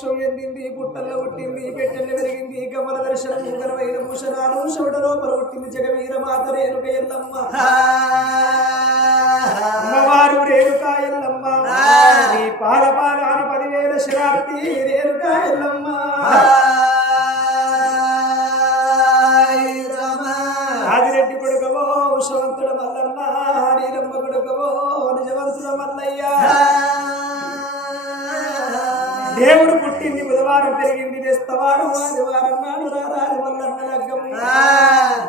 మోక్షం ఎందింది పుట్టల్లో పుట్టింది పెట్టెల్లో పెరిగింది కమల దర్శనం ముంగరమైన భూషణాలు శవుడలో పరవట్టింది జగవీర మాత రేణుక ఎల్లమ్మ. అమ్మవారు రేణుకా ఎల్లమ్మ. నీ పాద పాదాన పదివేల శరాబ్ది రేణుకా ఎల్లమ్మ. బుధవారం పెరిగింది తెస్తవారం ఆదివారం నాడు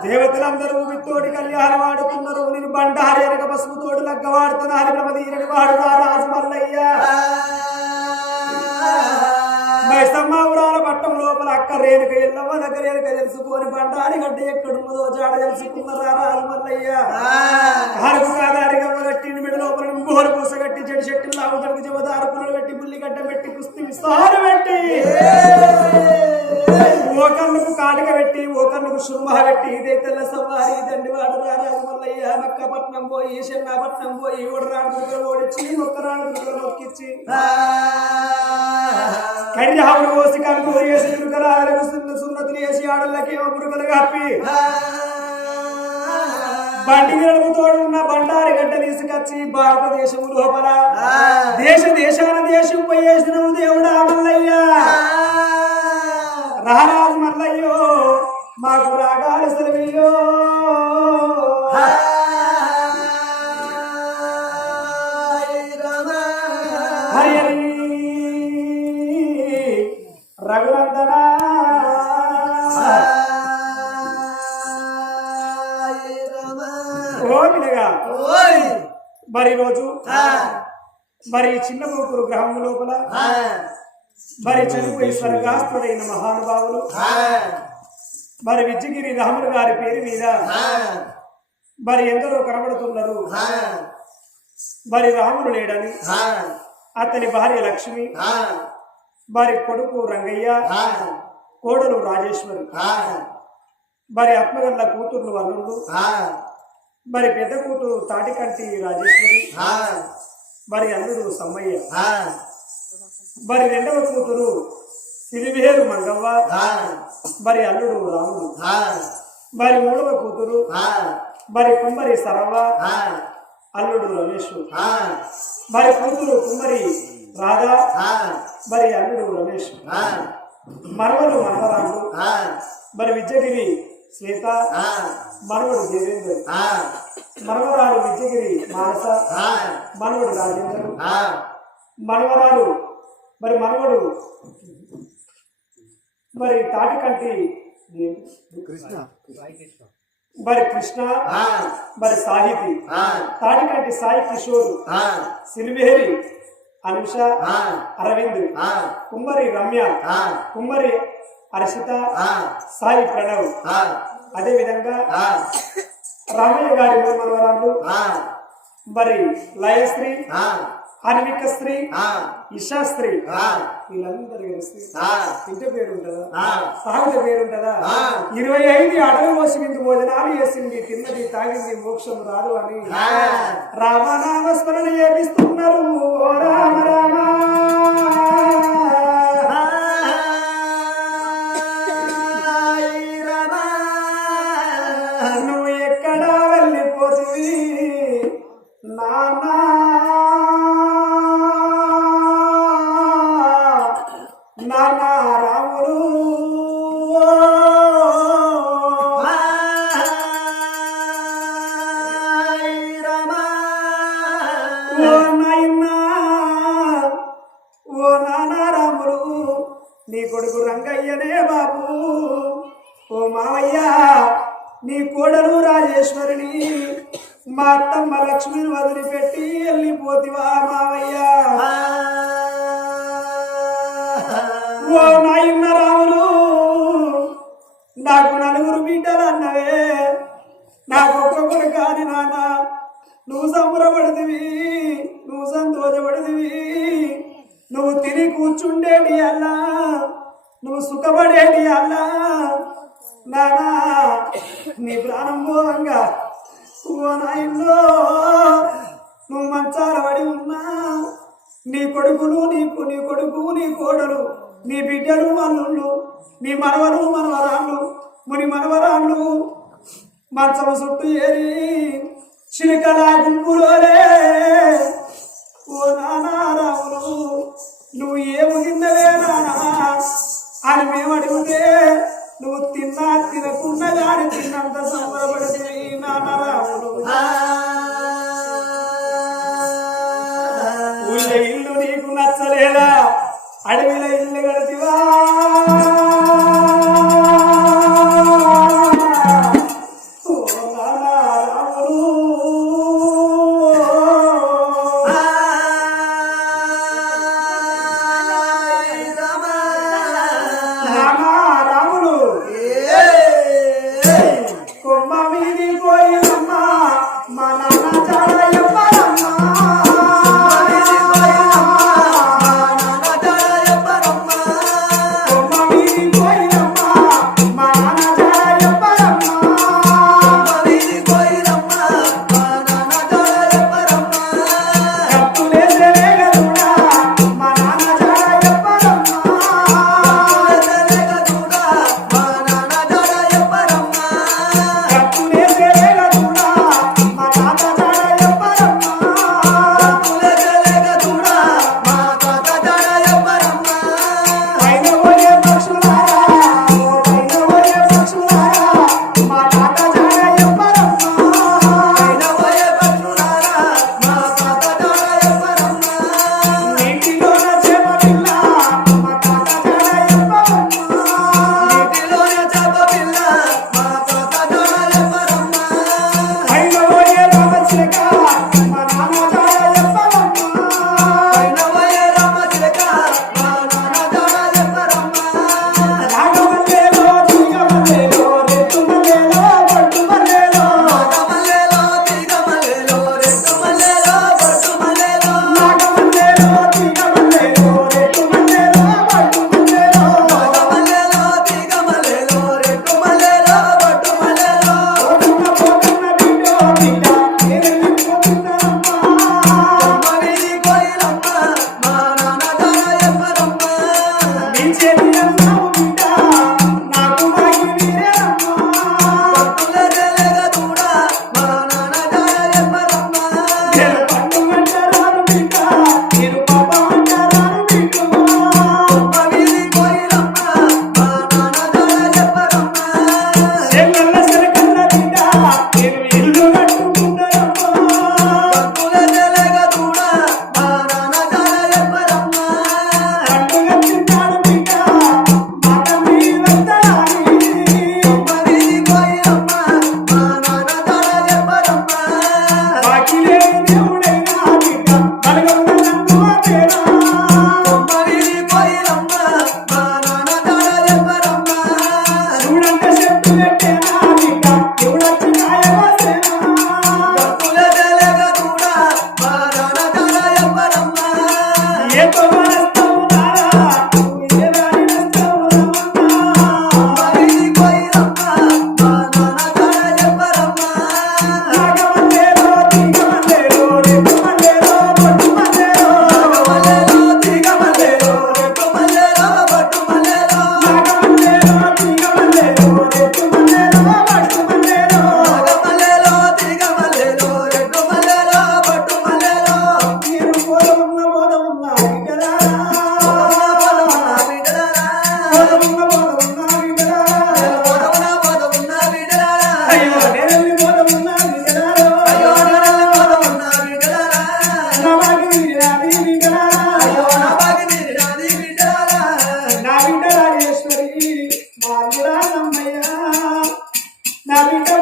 దేవతలందరూ విత్తోడి కళ్యాణం ఆడుతున్నారు నేను బండారి వెనక పసుపు తోడు లగ్గ వాడుతున్నారు బ్రహ్మదీరుని వాడు రారాజు మల్లయ్య. మైసమ్మావురాల పట్టం లోపల అక్క రేణుక ఎల్లమ్మ దగ్గర రేణుక తెలుసుకొని బండారి గడ్డ ఎక్కడున్నదో జాడ తెలుసుకున్న రారాజు మల్లయ్య. అరకు కాదారి గమ్మ కట్టిండి మెడ లోపల నింబోలు పూస కట్టి చెడు చెట్టు కడికి చెవదారు పుల్లలు పెట్టి బుల్లి గడ్డ పెట్టి కుస్తీ విస్తారు పెట్టి. ఓకర్లకు కాటుక పెట్టి ఓకర్లకు సుర్మహ పెట్టి ఇదే తెల్ల సవారి దండివాడు రారాజు మల్లయ్య మక్కపట్నం పోయి చెన్నాపట్నం పోయి ఓడరాడు దుర్గలు ఓడిచ్చి ఒక్కరాడు దుర్గలు మొక్కిచ్చి కన్యావులు పోసి కంకూరు వేసి దుర్గరాలకు సున్న సున్నతులు వేసి ఆడళ్ళకేమో పురుగులు కప్పి. బండి గడుపు తోడు బండారి గడ్డ తీసుకొచ్చి భారతదేశం లోపల. దేశ దేశాన దేశం మరి చిన్న మూకురు గ్రామం లోపల. మరి చనిపోయి స్వర్గాస్తుడైన మహానుభావులు. మరి విద్యగిరి రాములు గారి పేరు మీద. మరి ఎందరో కనబడుతున్నారు. మరి రాముడు లేడని. అతని భార్య లక్ష్మి. మరి కొడుకు రంగయ్య. కోడలు రాజేశ్వరి. మరి ఆత్మగల్ల కూతుర్లు వల్లుడు మరి పెద్ద కూతురు తాటికంటి రాజేశ్వరి. మరి అల్లుడు సమ్మయ్య. మరి రెండవ కూతురు సిరివేరు మంగవ్వ. మరి అల్లుడు రాముడు. మరి మూడవ కూతురు మరి కుమ్మరి సరవ. అల్లుడు రమేష్. మరి కూతురు కుమ్మరి రాధా. మరి అల్లుడు రమేష్. మనవలు మనవరాళ్ళు మరి విద్యగిరి శ్వేత. మనవడు దేవేందర్. మనవరాలు విద్యగిరి మానస మనవడు రాజేందర్ మనవరాలు మరి మనవడు మరి తాటికంటి కృష్ణ. మరి కృష్ణ మరి సాహితి. తాటికంటి సాయి కిషోర్ సిలివేరి అనుష అరవింద్ కుమ్మరి రమ్య కుమ్మరి హర్షిత ఆ, సాయి ప్రణవ్. అదే విధంగా రామయ్య గారి మనవరాలు. ఆ, మరి లయశ్రీ ఆ, అన్విక స్త్రీ ఆ, ఇషాస్త్రీ ఆ, వీళ్ళందరూ కలిసి ఆ, ఇంటి పేరు ఉంటుందా ఆ. సాగుత పేరు ఉంటుందా ఆ. ఇరవై ఐదు అడవి మోసి విందు భోజనాలు చేసింది తిన్నది తాగింది మోక్షం రాదు అని. ఆ. రామనామస్మరణ చేపిస్తున్నారు. రామ రామ. నువ్వు ఎక్కడా వెళ్ళిపోతుంది నాన్న ఒక్కొక్కడు నాన్న నువ్వు సంబరపడుతుంది నువ్వు సంతోషపడుతుంది నువ్వు తిని కూర్చుండేటి అల్లా నువ్వు సుఖపడేటి అల్లా. నానా నీ ప్రాణం పోవంగా ఓ నాయన్నో నువ్వు మంచాల పడి ఉన్నా. నీ కొడుకులు నీకు నీ కొడుకు నీ కోడలు నీ బిడ్డలు మనుళ్ళు నీ మనవలు మనవరాళ్ళు ముని మనవరాళ్ళు మంచము చుట్టూ ఏరి చిలుకల గుంపులోనే ఓ నానా నువ్వు ఏమి నానా? అని మేము అడిగితే నువ్వు తిన్నా తినకుండా కానీ తిన్నంత సంబరపడితే నాన్న Now we know.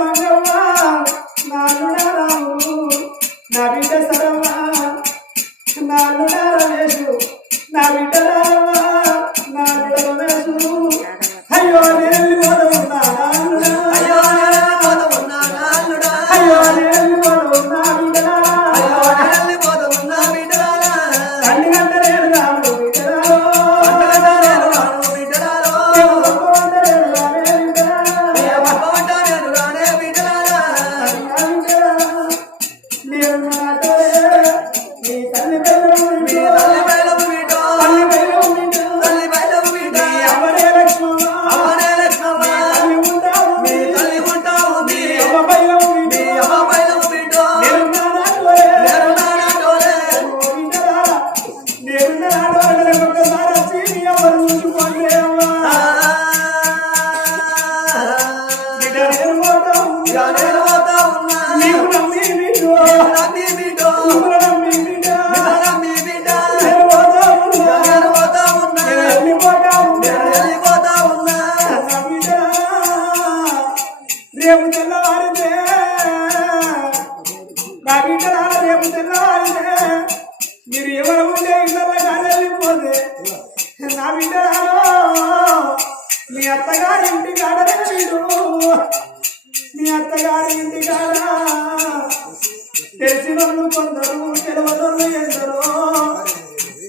ఎందరో తెలవదొల్లు ఎందరో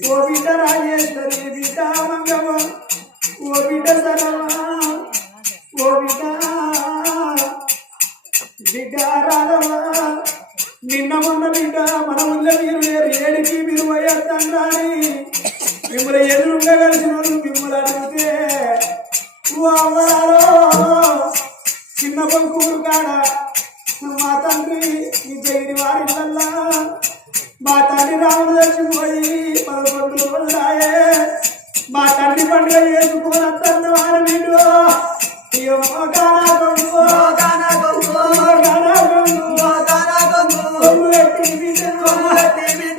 ఓ బిడ్డ రాజేశ్వరి బిడ్డ మంగమ్మ ఓ బిడ్డ సరమా? ఓ బిడ్డ బిడ్డ రాధవా నిన్న మొన్న బిడ్డ మన ముందు మీరు లేరు. ఏడికి మీరు అయ్యేస్తాండ్రాని మిమ్మల్ని ఎదురుగా కలిసిన వాళ్ళు మిమ్మల్ని అడిగితే అవ్వరాలో చిన్న పంకుడు కాడ నువ్వు మా తండ్రి ఈ జైడి వారి మా తండ్రి రాముడు దర్శనం పోయి పదకొండు రోజులు రాయే మా తండ్రి పండుగ చేసుకుని అత్తంత వారి వీడియో ఎట్టి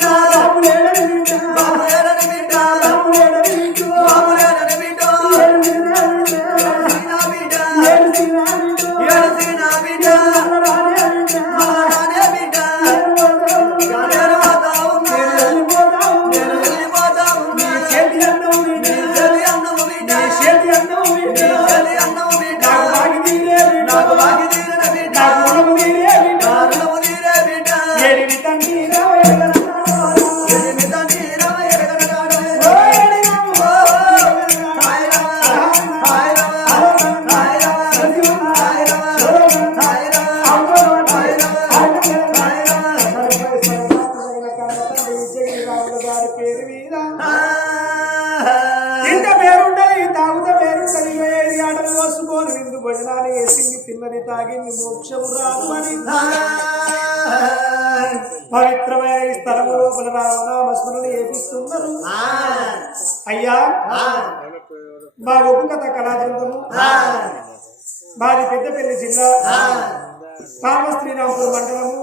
భజనాలు వేసింది తిన్నది తాగింది మోక్షము రాదు అని పవిత్రమైన ఈ స్థలము లోపల రామనామస్మరణ ఏపిస్తున్నారు. అయ్యా మా గొప్ప కథ కళాచంద్రము మాది పెద్దపల్లి జిల్లా. పామస్త్రీ శ్రీరాంపూర్ మండలము.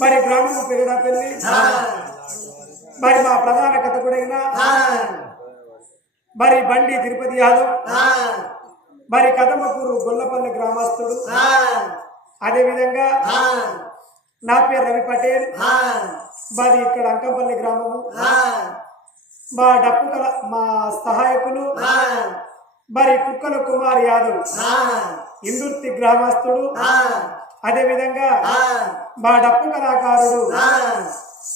మరి గ్రామము పెరిగినపల్లి మరి మా ప్రధాన కథ కూడా మరి బండి తిరుపతి యాదవ్. మరి కదమపూరు గొల్లపల్లి గ్రామస్తుడు. అదే విధంగా నా పేరు రవి పటేల్. మరి ఇక్కడ అంకంపల్లి గ్రామము. మా డప్పు కల మా సహాయకులు. మరి కుక్కల కుమార్ యాదవ్. ఇందుర్తి గ్రామస్తుడు. అదే విధంగా మా డప్పు కళాకారుడు.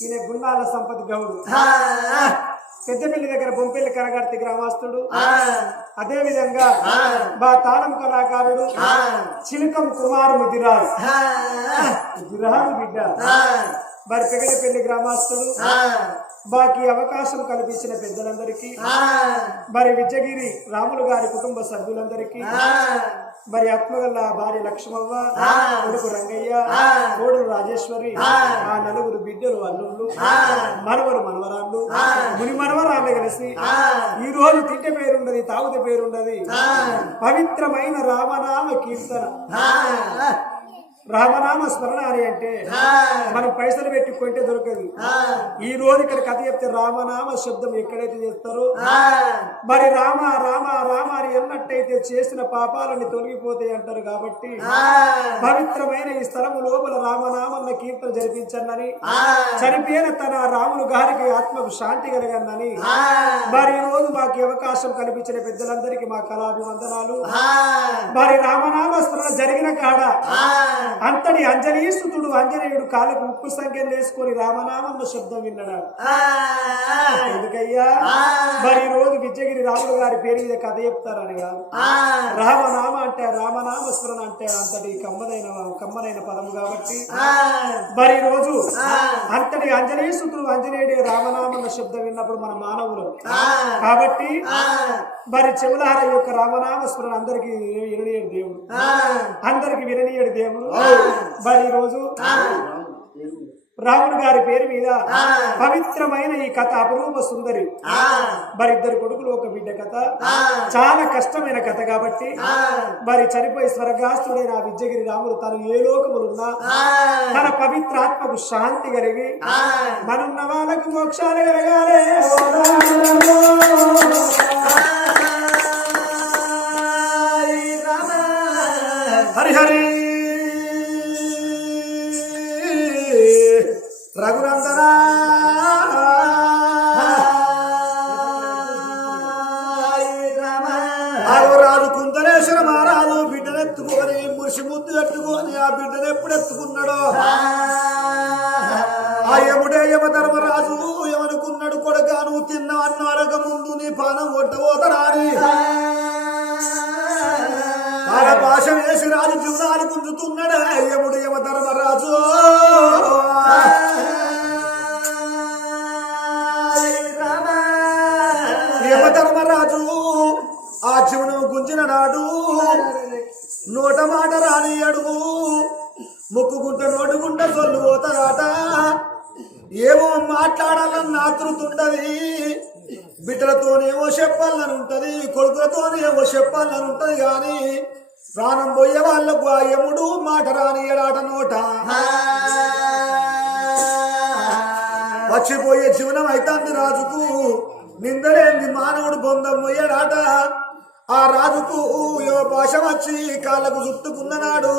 ఈయన గున్నాల సంపత్ గౌడు. పెద్దపల్లి దగ్గర బొంపెల్లి కరగర్తి గ్రామస్తుడు. అదే విధంగా మా తాళం కళాకారుడు చిలుకం కుమార్ ముదిరాజ్. ముదిరాజు బిడ్డ. మరి పెగడపల్లి గ్రామస్తుడు మాకి అవకాశం కల్పించిన పెద్దలందరికీ మరి విజయగిరి రాములు గారి కుటుంబ సభ్యులందరికీ మరి ఆత్మగల్ల భార్య లక్ష్మవ్వ కొడుకు రంగయ్య కోడులు రాజేశ్వరి ఆ. నలుగురు బిడ్డలు అల్లుళ్ళు మనవరు మనవరాళ్ళు ముని మనవరాళ్ళు కలిసి ఈ రోజు తింటే పేరుండదు తాగుతే పేరుండదు. పవిత్రమైన రామనామ కీర్తన. రామనామ స్మరణ అని అంటే మనం పైసలు పెట్టి కొంటే దొరకదు ఈ రోజు ఇక్కడ కథ చెప్తే రామనామ శబ్దం ఎక్కడైతే చేస్తారో? మరి రామ రామ రామ అని ఎన్నట్టయితే చేసిన పాపాలని తొలగిపోతాయి అంటారు కాబట్టి పవిత్రమైన ఈ స్థలము లోపల రామనామన్న కీర్తన జరిపించండి చనిపోయిన తన రాములు గారికి ఆత్మకు శాంతి కలగందని మరి ఈ రోజు మాకు అవకాశం కల్పించిన పెద్దలందరికీ మా కళాభివందనాలు. మరి రామనామ స్మరణ జరిగిన కాడ అంతటి అంజనీసుతుడు అంజనేయుడు కాళ్ళకు ఉప్పు సంఖ్యలు వేసుకొని రామనామన్న శబ్దం విన్నాడు. ఎందుకయ్యా? మరి రోజు విజయగిరి రాములు గారి పేరు మీద కథ చెప్తారని కాదు? రామనామ అంటే రామనామ స్మరణ అంటే అంతటి కమ్మదైన కమ్మనైన పదము కాబట్టి. మరి రోజు అంతటి అంజనీసుతుడు అంజనేయుడు రామనామన్న శబ్దం విన్నప్పుడు మన మానవులు. కాబట్టి మరి చెవులార యొక్క రామనామ స్మరణ అందరికి విననీయడు దేవుడు. అందరికి విననీయడు దేవుడు. మరి ఈ రోజు రాముడు గారి పేరు మీద పవిత్రమైన ఈ కథ అపరూప సుందరి. మరి ఇద్దరు కొడుకులు ఒక బిడ్డ కథ. చాలా కష్టమైన కథ కాబట్టి మరి చనిపోయి స్వర్గాస్తుడైన ఆ విద్యగిరి రాముడు తను ఏ లోకములున్నా తన పవిత్ర ఆత్మకు శాంతి కలిగి మనున్న వాళ్ళకు మోక్షాలు కలగాలి. హరిహరి రఘునందనా. ఆరో రాజు కుందరేశ్వర మహారాజు బిడ్డనెత్తుకొని మురిసి ముద్దు కట్టుకొని ఆ బిడ్డను ఎప్పుడు ఎత్తుకున్నాడో? ఆ యముడే యమ ధర్మరాజు గుంజిన నాడు నోట మాట రానియడు ముక్కుగుంట నోటుగుంట సొల్లు పోతారాట ఏమో మాట్లాడాలని ఆతృతుంటది. బిడ్డలతోనేమో చెప్పాలని ఉంటది కొడుకులతోనేమో చెప్పాలని ఉంటది కానీ ప్రాణం పోయే వాళ్ళకు ఆ యముడు మాట రానియడాట నోట. వచ్చిపోయే జీవనం అయితే రాజుకు. నిందలేంది మానవుడు బొందం పోయాడాట ఆ రాజుకు యో భాష వచ్చి కాళ్ళకు చుట్టుకున్ననాడు.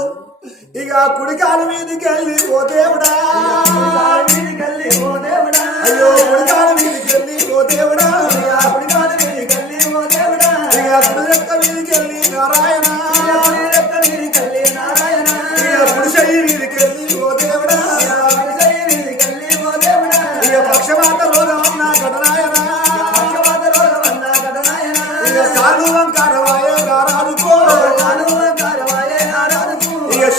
ఇక కుణికాల మీదికెళ్ళి ఓ మీదికి వెళ్ళి ఓ దేవుడా! అయ్యో కుడి కాలు ఓ దేవుడా! ఇక కుడి రెక్క మీదికి వెళ్ళి నారాయణ! ఇక కుడి చెయ్యి మీదికి వెళ్ళి ఓ దేవుడా! ఇక పక్షవాత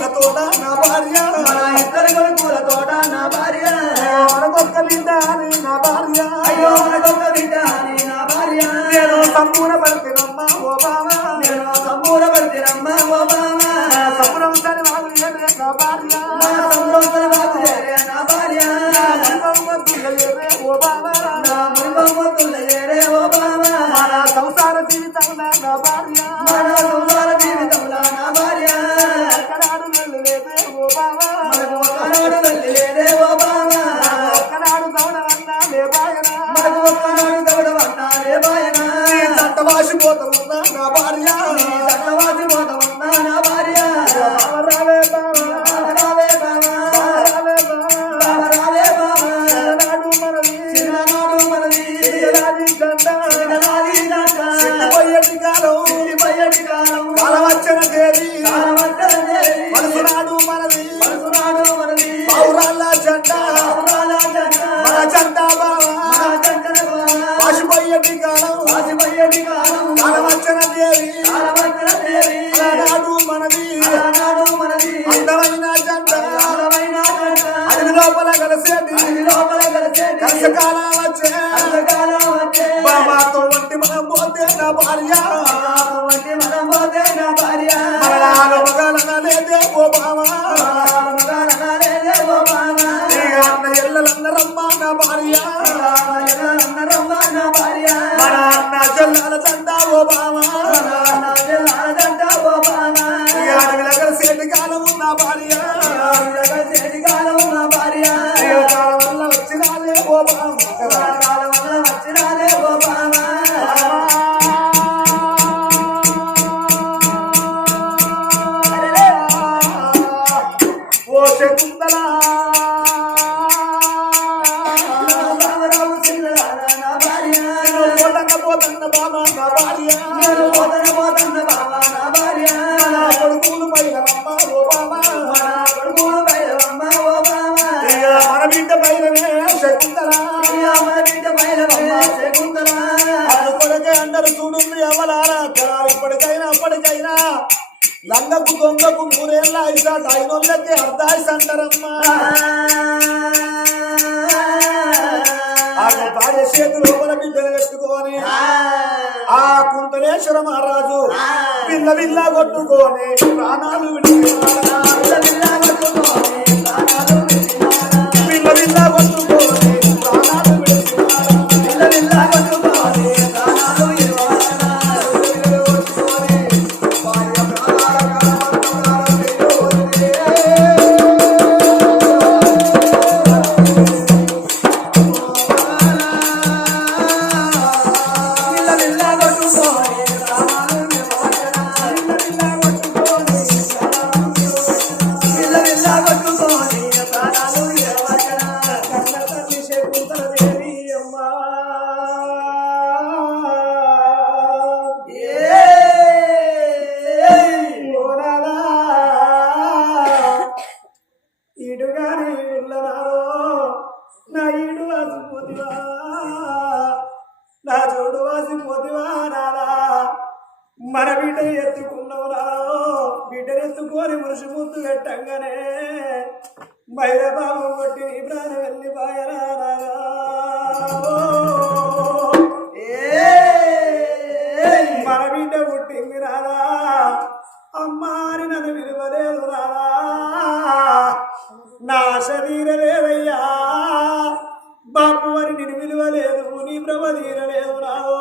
భార్య. మన ఇద్దరు కొడుకుల తోట నా భార్య. మనకొక్క బిడ్డ అని నా భార్య. అయ్యో మనకొక బిడ్డ అని నా భార్య. నేను సంపూర్ణ పడితేనమ్మ ఓ బావా. నేను సంపూర్ణ పడితేనమ్మ ఓ బావ. సంపూర్ణ సరి వాళ్ళు నా భార్య. నా నా ఓ బావా. నా ఓ మన సంసార జీవితం నా భార్య. వాసిపోతా ఉన్నా నా భార్య. కొడుకే అందరు చూడుంది ఎవలారా? తరాలు ఇప్పటికైనా అప్పటికైనా. లంగకు దొంగకు మూరేళ్ళ ఐసా ఐనోళ్ళకి అర్ధాయిస్ అంటారమ్మా. ఆ భార్య చేతి లోపల బిడ్డను పెట్టుకొని ఆ కుంతలేశ్వర మహారాజు పిల్ల విల్ల కొట్టుకొని ప్రాణాలు విడిచినాడా. పిల్ల విల్ల కొట్టుకొని. పుట్టింది రాదా అమ్మాని నన్ను విలువలేదు రాదా నా శరీరం లేదయ్యా బాపు అని నిన్ను విలువలేదు నీ ప్రభ తీరలేదు రాదో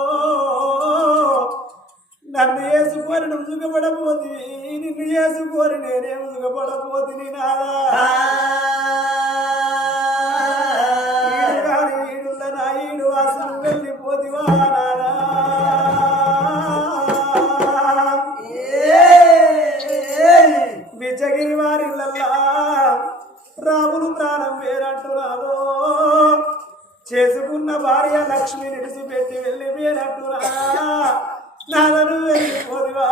నన్ను వేసుకొని నువ్వు సుఖపడపోతుంది నిన్ను వేసుకొని నేనేం సుఖపడపోతుంది నాదా ఈడు కాని ఈడున్న నా ఈడు అసలు వెళ్ళిపోతివా నాదా లేని వారిల్లల్లా రాములు ప్రాణం వేరంటున్నాదో చేసుకున్న భార్య లక్ష్మి నిడిచిపెట్టి వెళ్ళిపోయినట్టురా నాదను వెళ్ళిపోదివా